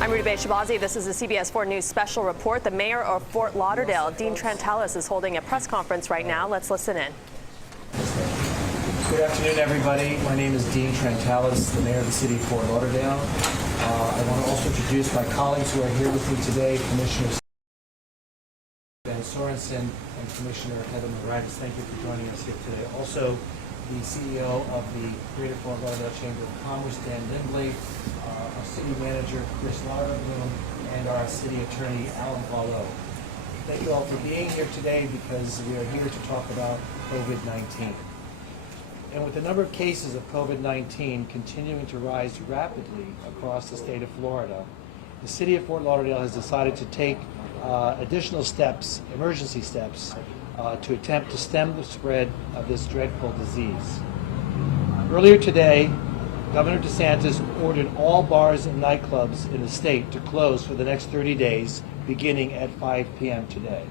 I'm Ruta Shabazi. This is a CBS 4 News special report. The mayor of Fort Lauderdale, Dean Trantalis, is holding a press conference right now. Let's listen in. Good afternoon, everybody. My name is Dean Trantalis, the mayor of the city of Fort Lauderdale. I want to also introduce my colleagues who are here with me today, Commissioner Ben Sorensen and Commissioner Heather Morales. Thank you for joining us here today. Also, the CEO of the Greater Fort Lauderdale Chamber of Commerce, Dan Lindbley, our city manager, Chris Lauderbloom, and our city attorney, Alan Valleau. Thank you all for being here today because we are here to talk about COVID-19. And with the number of cases of COVID-19 continuing to rise rapidly across the state of Florida, the city of Fort Lauderdale has decided to take additional steps, emergency steps, to attempt to stem the spread of this dreadful disease. Earlier today, Governor DeSantis ordered all bars and nightclubs in the state to close for the next 30 days, beginning at 5 p.m. today.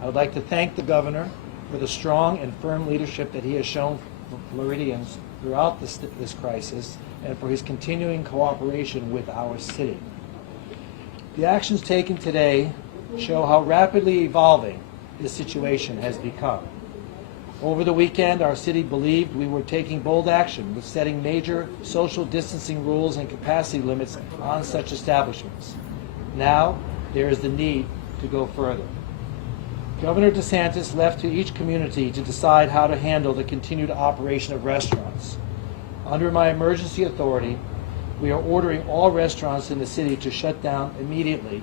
I would like to thank the governor for the strong and firm leadership that he has shown for Floridians throughout this crisis and for his continuing cooperation with our city. The actions taken today show how rapidly evolving this situation has become. Over the weekend, our city believed we were taking bold action with setting major social distancing rules and capacity limits on such establishments. Now, there is the need to go further. Governor DeSantis left to each community to decide how to handle the continued operation of restaurants. Under my emergency authority, we are ordering all restaurants in the city to shut down immediately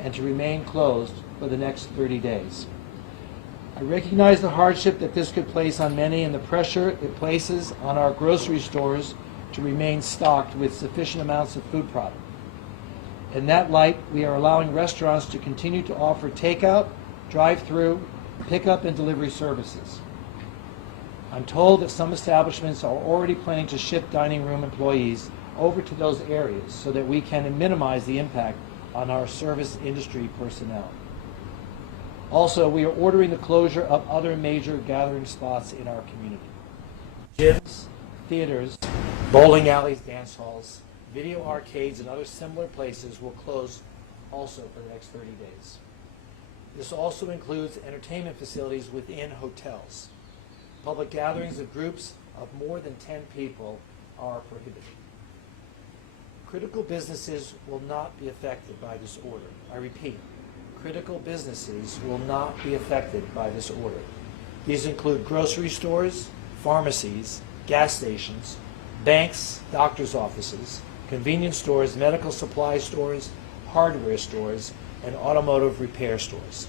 and to remain closed for the next 30 days. I recognize the hardship that this could place on many and the pressure it places on our grocery stores to remain stocked with sufficient amounts of food product. In that light, we are allowing restaurants to continue to offer takeout, drive-through, pickup, and delivery services. I'm told that some establishments are already planning to shift dining room employees over to those areas so that we can minimize the impact on our service industry personnel. Also, we are ordering the closure of other major gathering spots in our community. Gyms, theaters, bowling alleys, dance halls, video arcades, and other similar places will close also for the next 30 days. This also includes entertainment facilities within hotels. Public gatherings of groups of more than 10 people are prohibited. Critical businesses will not be affected by this order. I repeat, critical businesses will not be affected by this order. These include grocery stores, pharmacies, gas stations, banks, doctor's offices, convenience stores, medical supply stores, hardware stores, and automotive repair stores.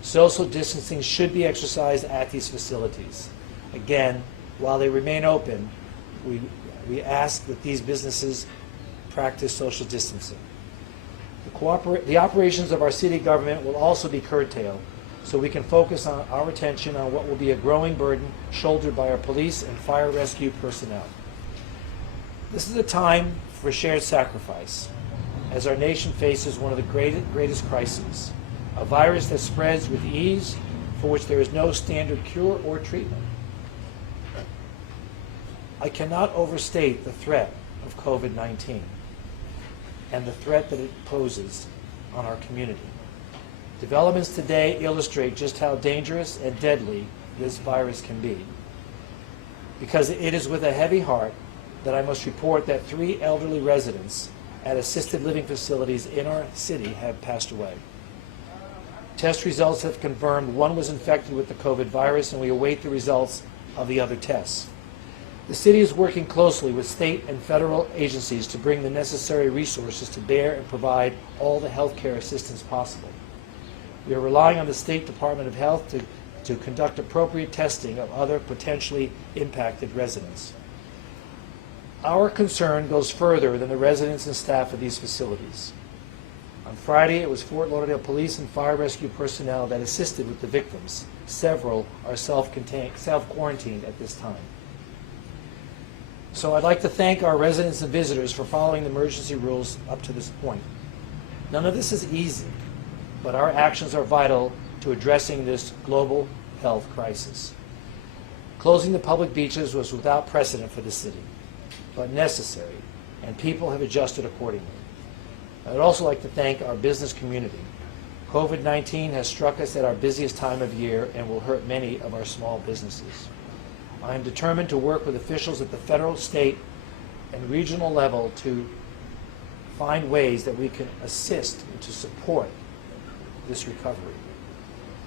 Social distancing should be exercised at these facilities. Again, while they remain open, we ask that these businesses practice social distancing. The operations of our city government will also be curtailed so we can focus our attention on what will be a growing burden shouldered by our police and fire rescue personnel. This is a time for shared sacrifice as our nation faces one of the greatest crises, a virus that spreads with ease for which there is no standard cure or treatment. I cannot overstate the threat of COVID-19 and the threat that it poses on our community. Developments today illustrate just how dangerous and deadly this virus can be. Because it is with a heavy heart that I must report that 3 elderly residents at assisted living facilities in our city have passed away. Test results have confirmed one was infected with the COVID virus, and we await the results of the other tests. The city is working closely with state and federal agencies to bring the necessary resources to bear and provide all the health care assistance possible. We are relying on the State Department of Health to conduct appropriate testing of other potentially impacted residents. Our concern goes further than the residents and staff of these facilities. On Friday, it was Fort Lauderdale police and fire rescue personnel that assisted with the victims. Several are self-quarantined at this time. So I'd like to thank our residents and visitors for following the emergency rules up to this point. None of this is easy, but our actions are vital to addressing this global health crisis. Closing the public beaches was without precedent for the city, but necessary, and people have adjusted accordingly. I would also like to thank our business community. COVID-19 has struck us at our busiest time of year and will hurt many of our small businesses. I am determined to work with officials at the federal, state, and regional level to find ways that we can assist and to support this recovery.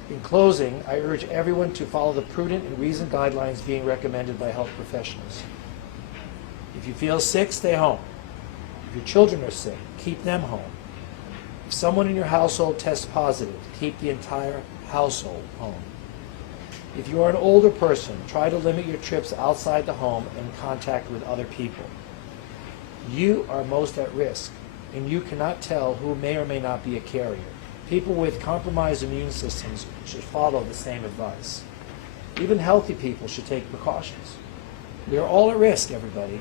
In closing, I urge everyone to follow the prudent and reasoned guidelines being recommended by health professionals. If you feel sick, stay home. If your children are sick, keep them home. If someone in your household tests positive, keep the entire household home. If you are an older person, try to limit your trips outside the home and contact with other people. You are most at risk, and you cannot tell who may or may not be a carrier. People with compromised immune systems should follow the same advice. Even healthy people should take precautions. We are all at risk, everybody.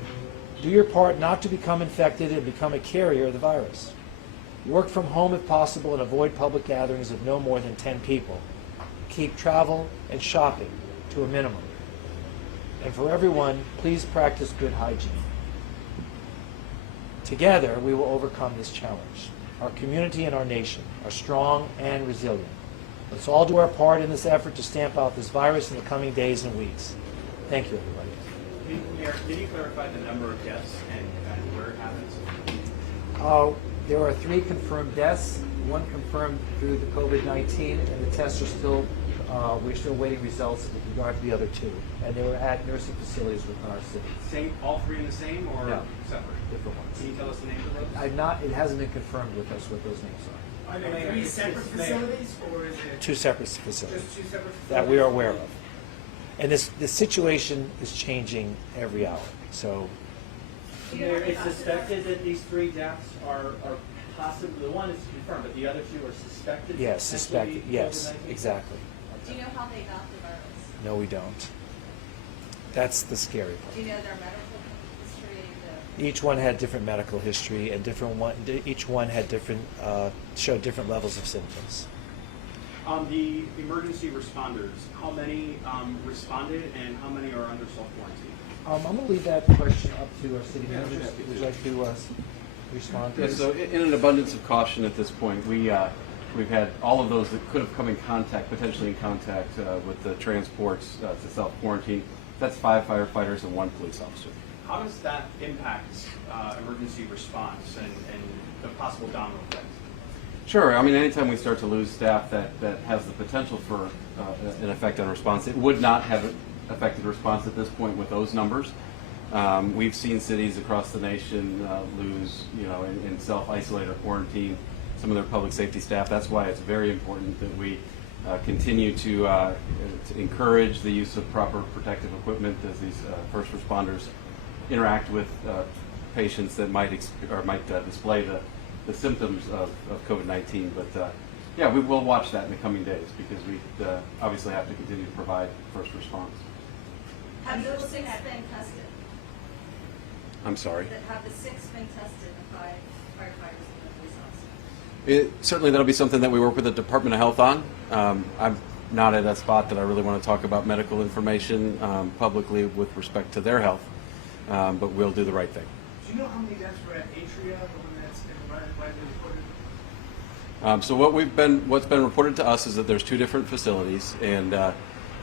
Do your part not to become infected and become a carrier of the virus. Work from home if possible and avoid public gatherings of no more than 10 people. Keep travel and shopping to a minimum. And for everyone, please practice good hygiene. Together, we will overcome this challenge. Our community and our nation are strong and resilient. Let's all do our part in this effort to stamp out this virus in the coming days and weeks. Thank you, everybody. Mayor, can you clarify the number of deaths and where it happens? There are 3 confirmed deaths, 1 confirmed through the COVID-19, and the tests are still, we're still waiting results with regard to the other 2. And they were at nursing facilities within our city. Same, all 3 in the same or No. separate? Different ones. Can you tell us the names of those? It hasn't been confirmed with us what those names are. Are there 3 separate facilities, or is it 2 separate facilities just 2 separate facilities? that we are aware of. And this situation is changing every hour. So Mayor, it's suspected that these 3 deaths are possibly, the one is confirmed, but the other 2 are suspected? yes, to suspected. be Yes, COVID-19? exactly. Do you know how they got the virus? No, we don't. That's the scary Do part. you know their medical history? Each one had different medical history, and each one had different showed different levels of symptoms. The emergency responders, how many responded and how many are under self-quarantine? I'm going to leave that question up to our city managers. Would you like to respond to Yeah, this? so in an abundance of caution at this point, we've had all of those that could have come in contact, potentially in contact with the transports to self-quarantine. That's 5 firefighters and 1 police officer. How does that impact emergency response and the possible domino effect? Sure. I mean, anytime we start to lose staff that has the potential for an effect on response, it would not have affected response at this point with those numbers. We've seen cities across the nation lose, in self-isolate or quarantine some of their public safety staff. That's why it's very important that we continue to encourage the use of proper protective equipment as these first responders interact with patients that might display the symptoms of COVID-19. But yeah, we will watch that in the coming days because we obviously have to continue to provide first response. Have those 6 been tested? I'm sorry. Have the 6 been tested, the 5 firefighters and the police officers? Certainly that'll be something that we work with the Department of Health on. I'm not at a spot that I really want to talk about medical information publicly with respect to their health, but we'll do the right thing. Do you know how many deaths were at Atria, the one that's been widely reported? So what's been reported to us is that there's 2 different facilities, and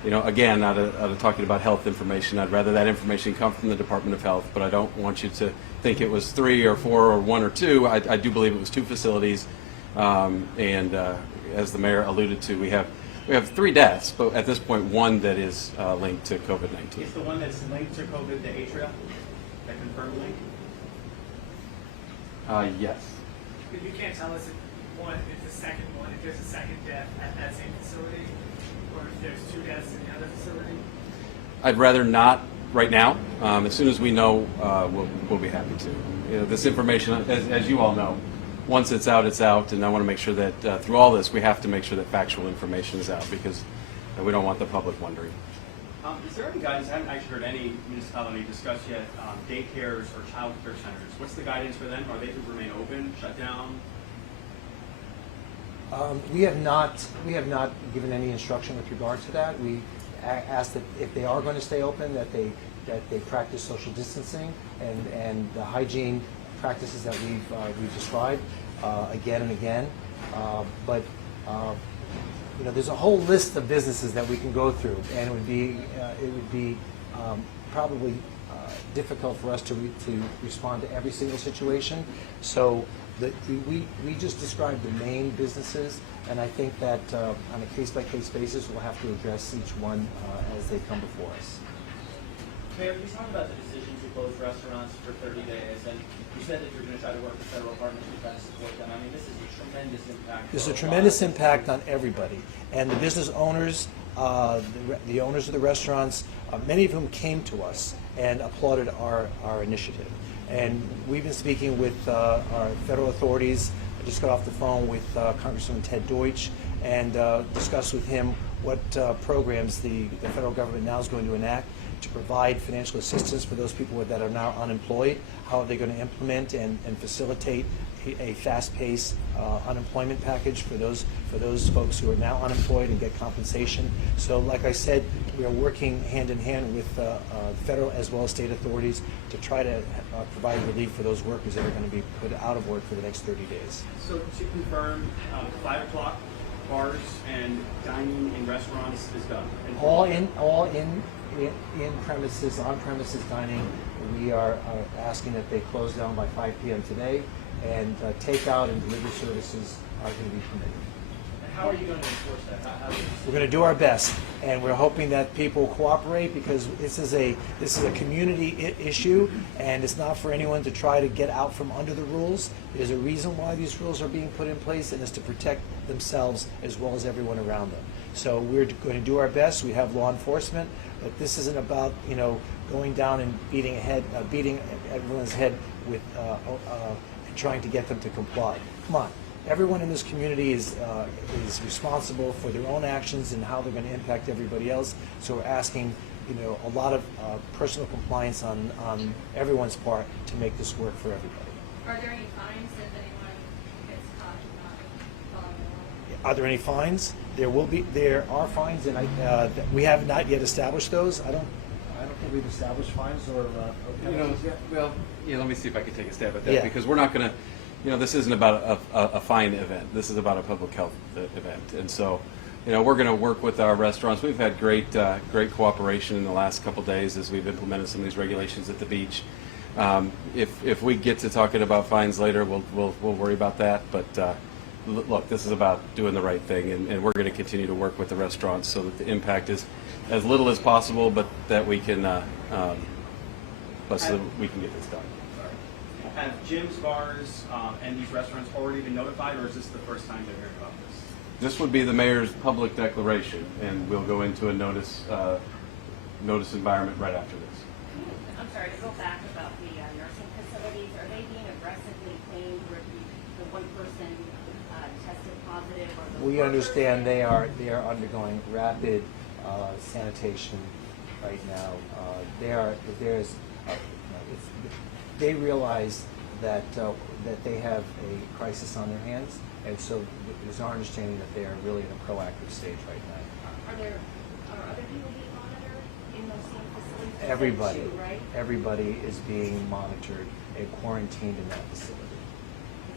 again, out of talking about health information, I'd rather that information come from the Department of Health, but I don't want you to think it was 3 or 4 or 1 or 2. I do believe it was 2 facilities, and as the mayor alluded to, we have 3 deaths, but at this point 1 that is linked to COVID-19. Is the one that's linked to COVID the Atria, that confirmed link? Yes. But you can't tell us if there's a second death at that same facility, or if there's 2 deaths in the other facility? I'd rather not right now. As soon as we know, we'll be happy to. This information, as you all know, once it's out, and I want to make sure that through all this, we have to make sure that factual information is out because we don't want the public wondering. Is there any guidance? I haven't actually heard any municipality discuss yet daycares or child care centers. What's the guidance for them? Are they to remain open, shut down? We have not given any instruction with regard to that. We asked that if they are going to stay open, that they practice social distancing and the hygiene practices that we've described. again and again. But you know, there's a whole list of businesses that we can go through, and it would be probably difficult for us to respond to every single situation. So we just described the main businesses, and I think that on a case-by-case basis, we'll have to address each one as they come before us. Mayor, you talked about the decision to close restaurants for 30 days, and you said that you're going to try to work with federal partners to try to support them. I mean, this is a tremendous impact. There's a tremendous impact on everybody, and the business owners, the owners of the restaurants, many of whom came to us and applauded our initiative. And we've been speaking with our federal authorities. I just got off the phone with Congressman Ted Deutsch and discussed with him what programs the federal government now is going to enact to provide financial assistance for those people that are now unemployed. How are they going to implement and facilitate a fast-paced unemployment package for those folks who are now unemployed and get compensation? So, like I said, we are working hand in hand with federal as well as state authorities to try to provide relief for those workers that are going to be put out of work for the next 30 days. So to confirm, 5 o'clock, bars and dining in restaurants is done? All in premises, on premises dining, we are asking that they close down by 5 p.m. today, and takeout and delivery services are going to be permitted. And how are you going to enforce that? We're going to do our best, and we're hoping that people cooperate, because this is a community issue, and it's not for anyone to try to get out from under the rules. There's a reason why these rules are being put in place, and it's to protect themselves as well as everyone around them. So we're going to do our best. We have law enforcement, but this isn't about, you know, going down and beating everyone's head with trying to get them to comply. Come on. Everyone in this community is responsible for their own actions and how they're going to impact everybody else. So we're asking, you know, a lot of personal compliance on everyone's part to make this work for everybody. Are there any fines if anyone gets caught not following the law? Are there any fines? There are fines, and we have not yet established those. I don't think we've established fines or penalties yet. Well, yeah, let me see if I can take a stab at that, Yeah. because we're not going to, you know, this isn't about a fine event. This is about a public health event. And so, you know, we're going to work with our restaurants. We've had great cooperation in the last couple days as we've implemented some of these regulations at the beach. If we get to talking about fines later, we'll worry about that. But look, this is about doing the right thing, and we're going to continue to work with the restaurants so that the impact is as little as possible, but that we can, so that we can get this done. Have gyms, bars, and these restaurants already been notified, or is this the first time they're hearing about this? This would be the mayor's public declaration, and we'll go into a notice environment right after this. I'm sorry, to go back about the nursing facilities, are they being aggressively cleaned where the one person tested positive? Or the We understand they are undergoing rapid sanitation right now. They realize that they have a crisis on their hands, and so it is our understanding that they are really in a proactive stage right now. Are other people being monitored in those same facilities? There's Everybody, two, right? everybody is being monitored and quarantined in that facility.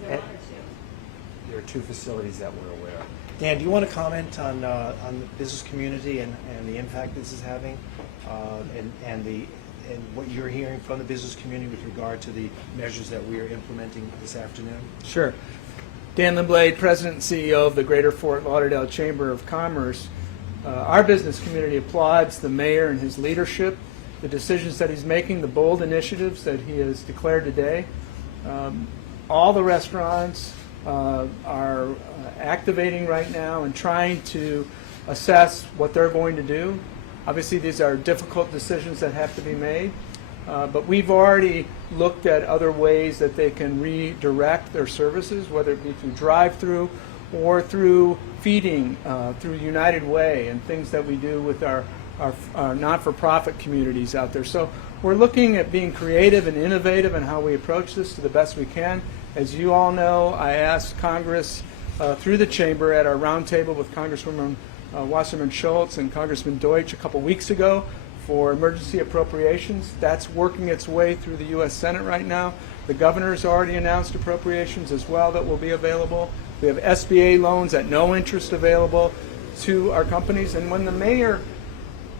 Is there one or two? There are 2 facilities that we're aware of. Dan, do you want to comment on the business community and the impact this is having, and what you're hearing from the business community with regard to the measures that we are implementing this afternoon? Sure. Dan Limblade, President and CEO of the Greater Fort Lauderdale Chamber of Commerce. Our business community applauds the mayor and his leadership, the decisions that he's making, the bold initiatives that he has declared today. All the restaurants are activating right now and trying to assess what they're going to do. Obviously, these are difficult decisions that have to be made, but we've already looked at other ways that they can redirect their services, whether it be through drive-through or through feeding, through United Way and things that we do with our not-for-profit communities out there. So we're looking at being creative and innovative in how we approach this to the best we can. As you all know, I asked Congress through the Chamber at our roundtable with Congresswoman Wasserman Schultz and Congressman Deutsch a couple weeks ago for emergency appropriations. That's working its way through the U.S. Senate right now. The governor's already announced appropriations as well that will be available. We have SBA loans at no interest available to our companies. And when the mayor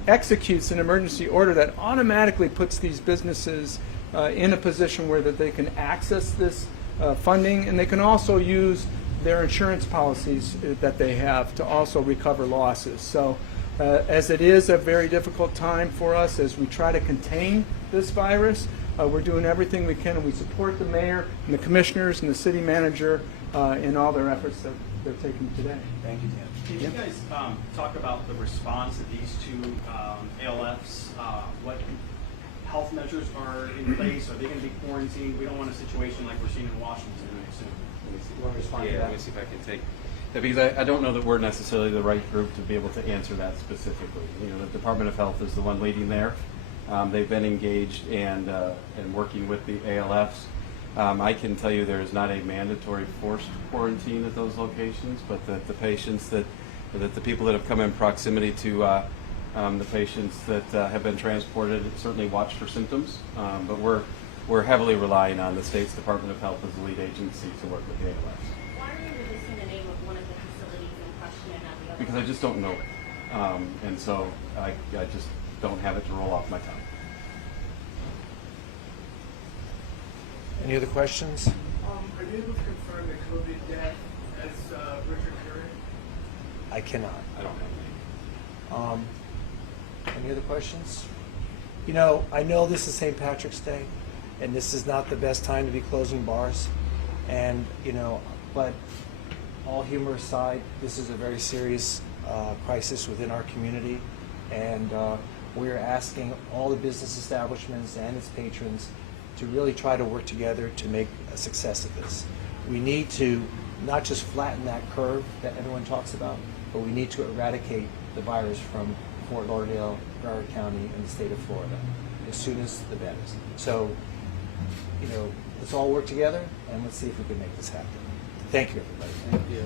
executes an emergency order, that automatically puts these businesses in a position where that they can access this funding, and they can also use their insurance policies that they have to also recover losses. So as it is a very difficult time for us as we try to contain this virus, we're doing everything we can, and we support the mayor and the commissioners and the city manager in all their efforts that they're taking today. Thank you, Dan. Can you guys talk about the response of these two ALFs? What health measures are in place? Are they going to be quarantined? We don't want a situation like we're seeing in Washington soon. You want to respond to Yeah, that? let me see if I can take that, because I don't know that we're necessarily the right group to be able to answer that specifically. You know, the Department of Health is the one leading there. They've been engaged and working with the ALFs. I can tell you there is not a mandatory forced quarantine at those locations, but that the patients that the people that have come in proximity to the patients that have been transported certainly watch for symptoms. But we're heavily relying on the state's Department of Health as the lead agency to work with the ALFs. Why are you releasing the name of one of the facilities in question and not the other? Because I just don't know it. And so I just don't have it to roll off my tongue. Any other questions? Are you able to confirm the COVID death as Richard Curry? I cannot. I don't have any. Any other questions? You know, I know this is St. Patrick's Day, and this is not the best time to be closing bars. And, you know, but all humor aside, this is a very serious crisis within our community. And we're asking all the business establishments and its patrons to really try to work together to make a success of this. We need to not just flatten that curve that everyone talks about, but we need to eradicate the virus from Fort Lauderdale, Broward County, and the state of Florida as soon as the better. So, you know, let's all work together and let's see if we can make this happen. Thank you, everybody. Thank you.